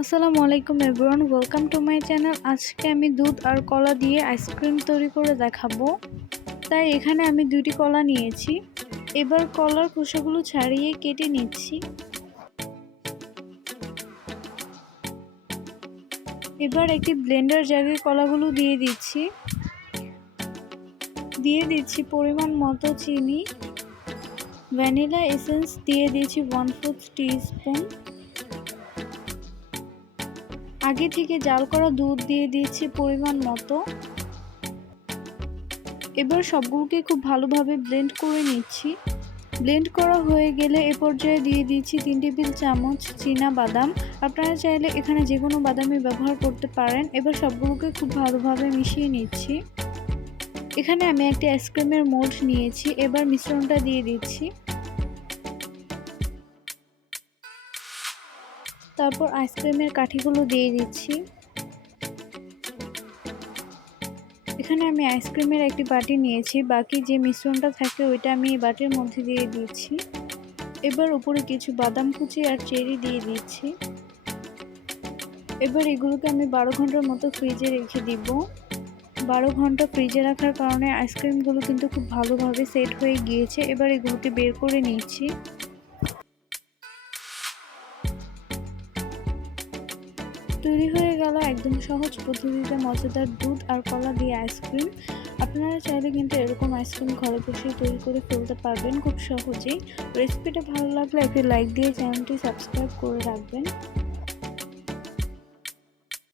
আসসালামু আলাইকুম everyone, welcome to my channel. আজকে আমি দুধ আর কলা দিয়ে আইসক্রিম তৈরি করে দেখাবো। তাই এখানে আমি 2টি কলা নিয়েছি। এবার কলার খোসাগুলো ছাড়িয়ে কেটে নিচ্ছি। এবার একটি ব্লেন্ডার জারে কলাগুলো দিয়ে দিচ্ছি পরিমাণ মতো চিনি, ভ্যানিলা এসেন্স দিয়ে দিয়েছি 1/4 টিস্পুন, আগে থেকে জাল করা দুধ দিয়ে দিয়েছি পরিমাণ মতো। এবার সবগুলোকে খুব ভালোভাবে ব্লেন্ড করে নিচ্ছি। ব্লেন্ড করা হয়ে গেলে এ পর্যায়ে দিয়ে দিচ্ছি 3 টেবিল চামচ চীনা বাদাম। আপনারা চাইলে এখানে যে কোনো বাদামই ব্যবহার করতে পারেন। এবার সবগুলোকে খুব ভালোভাবে মিশিয়ে নিচ্ছি। এখানে আমি একটি আইসক্রিমের মোল্ড নিয়েছি। এবার মিশ্রণটা দিয়ে দিচ্ছি। তারপর আইসক্রিমের কাঠিগুলো দিয়ে দিচ্ছি। এখানে আমি আইসক্রিমের একটি বাটি নিয়েছি, বাকি যে মিশ্রণটা থাকে ওইটা আমি এই বাটির মধ্যে দিয়ে দিচ্ছি। এবার উপরে কিছু বাদাম কুচি আর চেরি দিয়ে দিচ্ছি। এবার এগুলোকে আমি 12 ঘন্টার মতো ফ্রিজে রেখে দিব। 12 ঘন্টা ফ্রিজে রাখার কারণে আইসক্রিমগুলো কিন্তু খুব ভালোভাবে সেট হয়ে গিয়েছে। এবার এগুলোকে বের করে নিচ্ছি। তৈরি হয়ে গেল একদম সহজ পদ্ধতিতে মজাদার দুধ আর কলা দিয়ে আইসক্রিম। আপনারা চাইলে কিন্তু এরকম আইসক্রিম ঘরে বসেই তৈরি করে ফেলতে পারবেন খুব সহজেই। রেসিপিটা ভালো লাগলে একটি লাইক দিয়ে চ্যানেলটি সাবস্ক্রাইব করে রাখবেন।